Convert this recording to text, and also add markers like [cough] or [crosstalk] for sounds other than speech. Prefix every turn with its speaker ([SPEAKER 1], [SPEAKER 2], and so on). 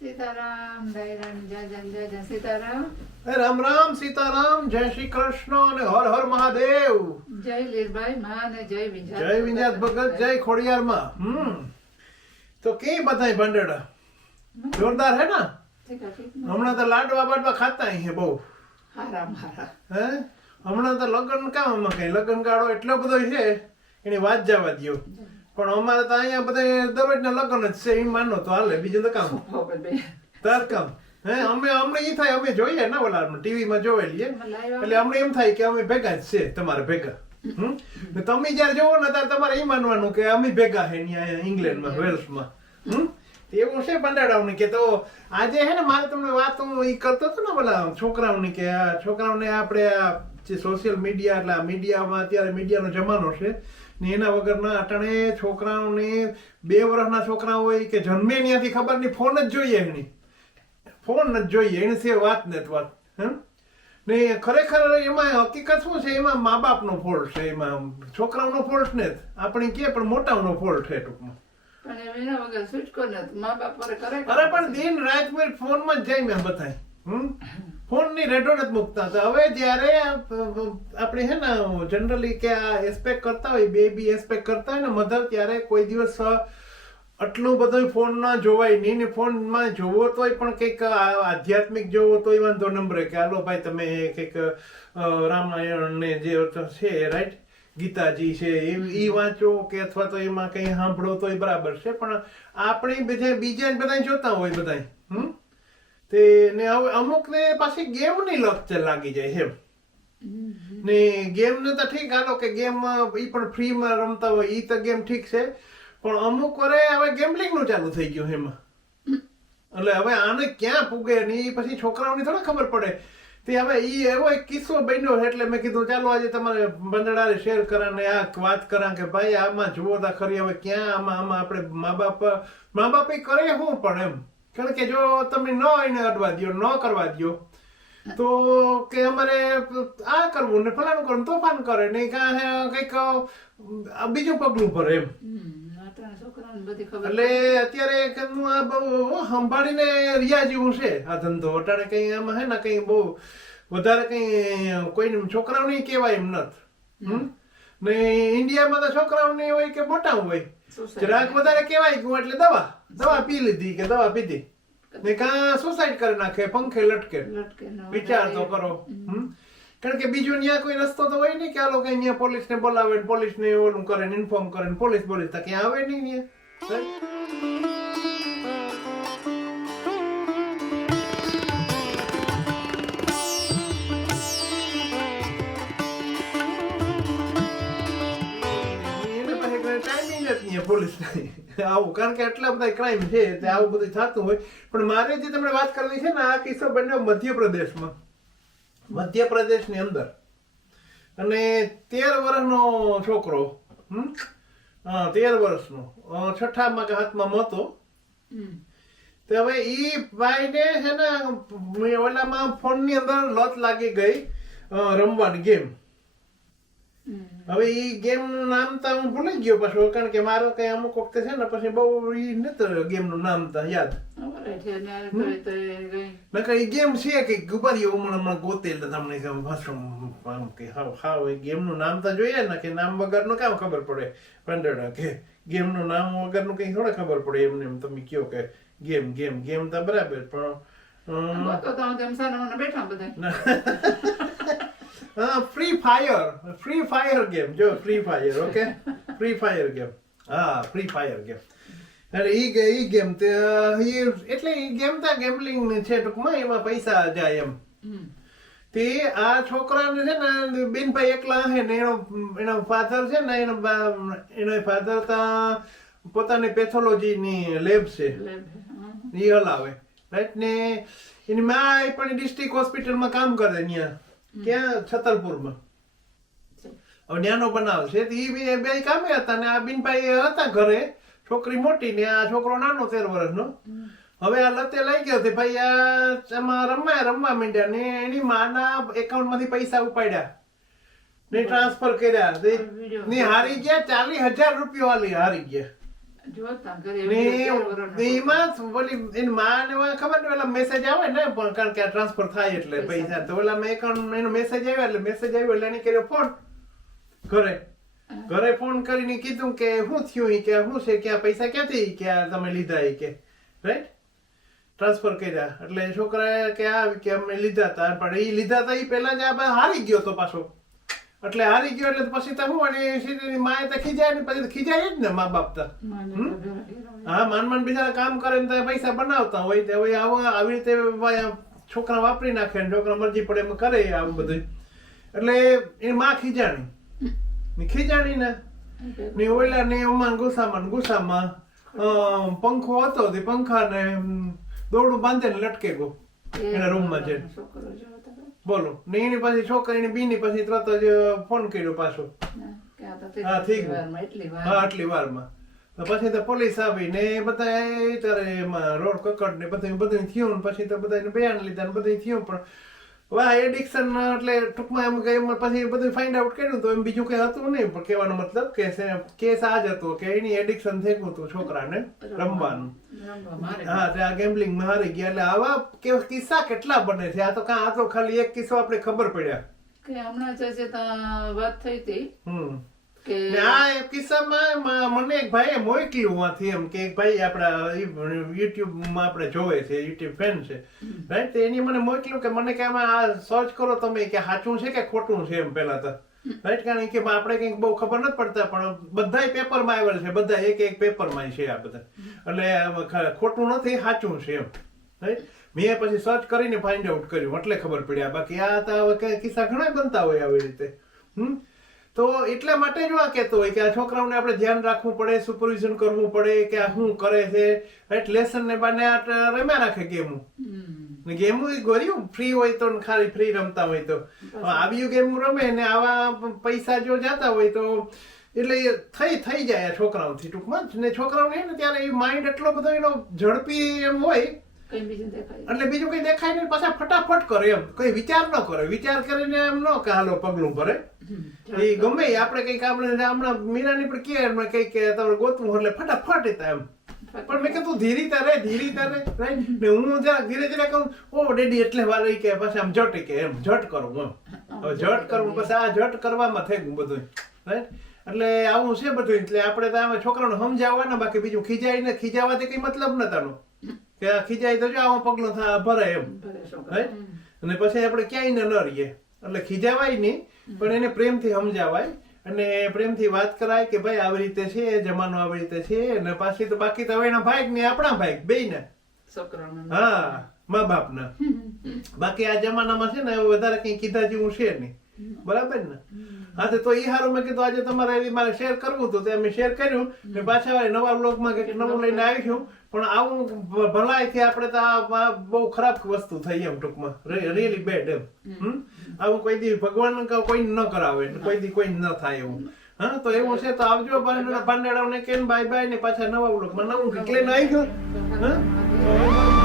[SPEAKER 1] સીતારામ દયારામ જય જય જય જય સીતારામ.
[SPEAKER 2] રામ રામ સીતારામ જય શ્રી કૃષ્ણ અને હર હર મહાદેવ.
[SPEAKER 1] જય લીરભાઈ માં અને જય વિજય
[SPEAKER 2] જય વિન્યાસ ભગત. જય ખોડિયારમાં. હમ. તો કે બધાય ભંડેડા? જોરદાર હે ના. હમણાં તો લાડવા બાડવા ખાતા હે બહુ.
[SPEAKER 1] હારા
[SPEAKER 2] હે? હમણાં તો લગ્ન કામ કઈ? લગ્ન ગાળો એટલો બધો છે એની વાત જવા દ્યો. પણ અમારે તો અહીંયા બધા દરરોજના લગ્ન જ છે એ માનો તો હાલે બીજું તો કામ.
[SPEAKER 1] ખબર
[SPEAKER 2] તાર કામ. હે અમે અમને ઈ થાય અમે જોઈએ ને ઓલા ટીવીમાં
[SPEAKER 1] એમાં.
[SPEAKER 2] એટલે અમને એમ થાય કે અમે ભેગા જ છે તમારે ભેગા? તમે જયારે જોવો ને ત્યારે તમારે એ માનવાનું કે અમે ભેગા છે અહીંયા ઇંગ્લેન્ડમાં વેલ્સમાં. હમ? એવું છે બંડાડાઓની કે તો આજે હે ને મારે તમને વાત હું એ કરતો હતો ને પેલા છોકરાઓની કે આ છોકરાઓને આપણે આ જે સોશિયલ મીડિયા એટલે આ મીડિયામાં અત્યારે મીડિયાનો જમાનો છે ને એના વગરના અટાણે છોકરાઓને બે વર્ષના છોકરા હોય કે જન્મે ત્યાંથી ખબર નહીં ફોન જ જોઈએ એની ફોન જ જોઈએ એની સિવાય વાત ને વાત હમ? ને ખરેખર એમાં હકીકત શું છે? એમાં મા બાપનો ફોલ્ટ છે એમાં છોકરાઓનો ફોલ્ટ ને આપણે કે પણ મોટાઓનો ફોલ્ટ છે ટૂંકમાં. અરે પણ દિન રાત મેં ફોનમાં જ જાય મેં બધાય હમ? ફોનની રેડો જ મૂકતા. હતા હવે જ્યારે આપણે હે ને જનરલી કે આ એસ્પેક્ટ કરતા હોય બેબી એસ્પેક્ટ કરતા હોય ને મધર ત્યારે કોઈ દિવસ આટલું બધું ફોનમાં જોવાય. નહીં ને ફોનમાં જોવો તોય પણ કંઈક આધ્યાત્મિક જોવો તોય વાંધો નંબરે કે હાલો ભાઈ તમે કંઈક રામાયણ ને જે છે રાઈટ ગીતાજી છે એ એ વાંચો કે અથવા તો એમાં કંઈ સાંભળો તોય બરાબર છે. પણ આપણે બીજા બીજા બધા જોતા હોય બધા હમ? તે ને હવે અમુક ને પાછી ગેમની લત લાગી જાય એમ. ને ગેમ ને તો ઠીક હાલો કે ગેમ ઈ પણ ફ્રીમાં રમતા હોય ઈ તો ગેમ ઠીક છે. પણ અમુક વરે હવે ગેમ્બલિંગનું ચાલુ થઈ ગયું એમાં. એટલે હવે આને ક્યાં પૂગે ને એ પછી છોકરાઓની થોડા ખબર પડે. તે હવે ઈ એવો એક કિસ્સો બન્યો એટલે મેં કીધું ચાલો આજે તમારે બંદડારે શેર કરા ને આ વાત કરા કે ભાઈ આમાં જુઓ તા ખરી હવે ક્યાં આમાં આમાં આપણે મા બાપ મા બાપ કરે શું પણ એમ. કારણ કે જો તમે ન એને અડવા દ્યો ન કરવા દ્યો તો કે અમારે આ કરવું ને ફલાણું કરવું તોફાન કરે ને કાં હે કંઈક બીજું પગલું ભરે એમ. એટલે અત્યારે બહુ સંભાળીને રિયા જેવું છે આ ધંધો. અટાણે કઈ આમાં હે ને કઈ બહુ વધારે કઈ કોઈ છોકરાઓને કહેવાય એમ નથી? ને ઇન્ડિયામાં તો છોકરાઓને હોય કે મોટા હોય. જરાક વધારે કેવાય ગયું એટલે દવા દવા પી લીધી કે દવા પીધી. ને કાં સુસાઇડ કરી નાખે? પંખે લટકે.
[SPEAKER 1] લટકે
[SPEAKER 2] વિચાર તો કરો. હમ? કારણ કે બીજું ન્યા કોઈ રસ્તો તો હોય નહીં કે આ લોકો અહીંયા પોલીસને બોલાવે ને પોલીસને ઓલું કરે ને ઇન્ફોર્મ કરે ને પોલીસ પોલીસ તો ક્યાં આવે નહીં ન્યા? [laughs] આવું કારણ કે આટલા બધા ક્રાઇમ છે એટલે આવું બધું થતું હોય. પણ મારે જે તમને વાત કરવી છે ને આ કિસ્સો બન્યો મધ્યપ્રદેશમાં. મધ્યપ્રદેશની અંદર. અને તેર વર્ષનો છોકરો તેર વર્ષનો. છઠ્ઠામાં કે હાથમાં
[SPEAKER 1] મતો.
[SPEAKER 2] તો હવે એ ભાઈને છે ને ઓલામાં ફોનની અંદર લત લાગી ગઈ રમવાની ગેમ. હવે એ ગેમનું નામ તો હું ભૂલી ગયો પાછો કારણ કે મારો કઈ અમુક વખતે છે ને પછી બહુ એ નતો ગેમનું નામ તો યાદ.
[SPEAKER 1] અમારે છે ને આ કરે તો એ કઈ
[SPEAKER 2] ગેમ છે કે ગુબારી હમણાં હમણાં ગોતેલ તમને ભાષણ કે હાવ હાવ એ ગેમનું નામ તો જોઈએ ને કે નામ વગરનું કામ ખબર પડે? પંડડા કે ગેમનું નામ વગરનું કઈ થોડા ખબર પડે એમને એમ તમે કયો કે ગેમ ગેમ ગેમ તો બરાબર પણ
[SPEAKER 1] બેઠા બધા.
[SPEAKER 2] હા free fire free fire game જો free fire okay free fire game હા ફ્રી ફાયર ગેમ અરે ઈ ગે- ઈ ગેમ તે એટલે ઈ ગેમ તા ગેમ્બલિંગ છે ટૂંકમાં એમાં પૈસા જાય એમ. તે આ છોકરાને છે ને બેનભાઈ એકલા હે ને એનો એનો ફાધર છે ને એનો એનો ફાધર તા પોતાની પેથોલોજી ની લેબ છે. એ હલાવે. રાઈટ ને એની માય પણ ડિસ્ટ્રિક્ટ હોસ્પિટલમાં કામ કરે ત્યાં ક્યાં? છતરપુરમાં. હવે ન્યાનો બનાવ છે. એ બે કામે હતા ને આ બિનભાઈ હતા ઘરે. છોકરી મોટી ને આ છોકરો નાનો તેર વર્ષનો. હવે આ લતે લઈ ગયો તે ભાઈ આ એમાં રમવા રમવા માંડ્યા ને એની માના એકાઉન્ટમાંથી પૈસા ઉપાડ્યા. ને ટ્રાન્સફર કર્યા. ને હારી ગયા ચાલીસ હજાર રૂપિયા વાલી હારી ગયા. મેસેજ આવે ને પણ કારણ કે ટ્રાન્સફર થાય એટલે પૈસા. તો ઓલા એકાઉન્ટ એનો મેસેજ આવ્યો એટલે મેસેજ આવ્યો એટલે એને કર્યો ફોન ઘરે. ઘરે ફોન કરીને કીધું કે શું થયું કે શું છે કે પૈસા ક્યાંથી કે તમે લીધા કે. રાઈટ ટ્રાન્સફર કર્યા. એટલે છોકરાએ કે આ કે અમે લીધા હતા પણ એ લીધા હતા એ પહેલા જ આ હારી ગયો તો પાછો. એટલે હારી ગયો એટલે પછી તો હું અને માએ તો ખીજાય ને પછી ખીજાય જ ને મા બાપ તો. હા માન માન બીજા કામ કરે ને પૈસા બનાવતા હોય તે હવે આવો આવી રીતે છોકરા વાપરી નાખે ને છોકરા મરજી પડે એમ કરે આવું બધું એટલે એની માં ખીજાણી. ને ખીજાણી ને ને ઓલા ને ઓમાં ગુસ્સામાં ગુસ્સામાં પંખો હતો તે પંખા ને દોરડું બાંધે ને લટકે ગયો એના રૂમમાં જઈને. બોલો ને એની પછી છોકરીની બીની પછી તરત જ ફોન કર્યો પાછો હા, થઈ ગયું.
[SPEAKER 1] વાર.
[SPEAKER 2] હા આટલી વારમાં તો પછી તો પોલીસ આવી ને બધા ત્યારે એમાં રોડ કકડ ને બધું બધું થયું ને પછી તો બધાને બયાન લીધા ને બધું થયું પણ વાહ એડિક્શન એટલે ટૂંકમાં એમ કે એમાં પછી બધું ફાઇન્ડ આઉટ કર્યું તો એમ બીજું કઈ હતું નહીં. પણ કહેવાનો મતલબ કે કેસ આ જ હતો કે એની એડિક્શન થઈ ગયું હતું છોકરાને રમવાનું. હા ત્યાં ગેમ્બલિંગમાં હારી ગયા. એટલે આવા કે કિસ્સા કેટલા બને છે? આ તો કાં આ તો ખાલી એક કિસ્સો આપણે ખબર પડ્યા.
[SPEAKER 1] કે હમણાં જે વાત થઈ હતી
[SPEAKER 2] આ કિસ્સામાં મને એક ભાઈએ મોકલ્યું માંથી એમ કે એક ભાઈ આપણા યુટ્યુબમાં આપણે જોવે છે યુટ્યુબ ફેન છે. રાઈટ એની મને મોકલ્યું કે મને કે આમાં આ સર્ચ કરો તમે કે સાચું છે કે ખોટું છે એમ પહેલા તો. રાઈટ કારણ કે આપણે કંઈક બહુ ખબર નથી પડતા પણ બધાય પેપરમાં આવેલ છે બધા એક એક પેપરમાં છે આ બધા. એટલે ખોટું નથી સાચું છે એમ. રાઈટ મેં પછી સર્ચ કરીને ફાઇન્ડ આઉટ કર્યું એટલે ખબર પડ્યા બાકી આ તો કિસ્સા ઘણા બનતા હોય આવી રીતે. હમ? તો એટલા માટે જ આ કહેતો હોય કે આ છોકરાઓને આપણે ધ્યાન રાખવું પડે સુપરવિઝન કરવું પડે કે આ શું કરે છે. રાઈટ લેસન ને બાને આ રમ્યા રાખે ગેમો. ગેમો ગોર્યું ફ્રી હોય તો ખાલી ફ્રી રમતા હોય તો. આવ્યું ગેમ રમે ને આવા પૈસા જો જતા હોય તો એટલે થઈ થઈ જાય આ છોકરાઓથી ટૂંકમાં ને છોકરાઓને ને ત્યારે એ માઇન્ડ એટલો બધો એનો ઝડપી એમ હોય. એટલે બીજું કઈ દેખાય નહીં પાછા ફટાફટ કરે એમ. કઈ વિચાર ન કરે. વિચાર કરીને એમ ન કે હાલો પગલું ભરે. એ ગમે આપણે કંઈક આપણે હમણાં મીરાની પણ કે હમણાં કંઈક તમારે ગોતવું એટલે ફટાફટ હતા એમ. પણ મેં કીધું ધીરી તારે ધીરી તારે રાઈટ? ને હું જરા ધીરે ધીરે કહું ઓ ડેડી એટલે વાર કે પછી આમ જટ કે એમ જટ કરું એમ. હવે જટ કરવું પછી આ જટ કરવામાં થઈ ગયું બધું રાઈટ? એટલે આવું છે બધું એટલે આપણે તો આમાં છોકરાને સમજાવવાના બાકી બીજું ખીજાય ને ખીજાવાથી કઈ મતલબ નતાનો કે આ ખીજાય તો જો આમાં પગલું થા ભરાય એમ. રાઈટ? અને પછી આપણે ક્યાંય ન રહીએ. એટલે ખીજાવાય નહીં. પણ એને પ્રેમથી સમજાવાય અને પ્રેમથી વાત કરાય કે ભાઈ આવી રીતે છે જમાનો આવી રીતે છે અને પાછી તો બાકી તો એના ભાઈ ને આપણા ભાઈ બે ને હા મા બાપના. [laughs] બાકી આ જમાનામાં છે ને વધારે કઈ કીધા જેવું છે નહીં. બરાબર ને? હા તો ઈ હારું મેં કીધું આજે તમારે એવી મારે શેર કરવું હતું તે અમે શેર કર્યું. ને પાછા વાળી નવા બ્લોગમાં કંઈક નવું લઈને આવીશું પણ આવું ભલાઈથી આપણે તો આ બહુ ખરાબ વસ્તુ થઈ એમ ટૂંકમાં. રિયલી બેડ એમ. હમ? આવું કોઈ દી ભગવાન કે કોઈ ન કરાવે કોઈ દી કોઈ ન થાય એવું. હા તો એવું છે તો આવજો પાંડેડાઓને કેમ બાય બાય ને પાછા નવા બ્લોગમાં નવું. કેટલે લઈને આવી ગયો હા.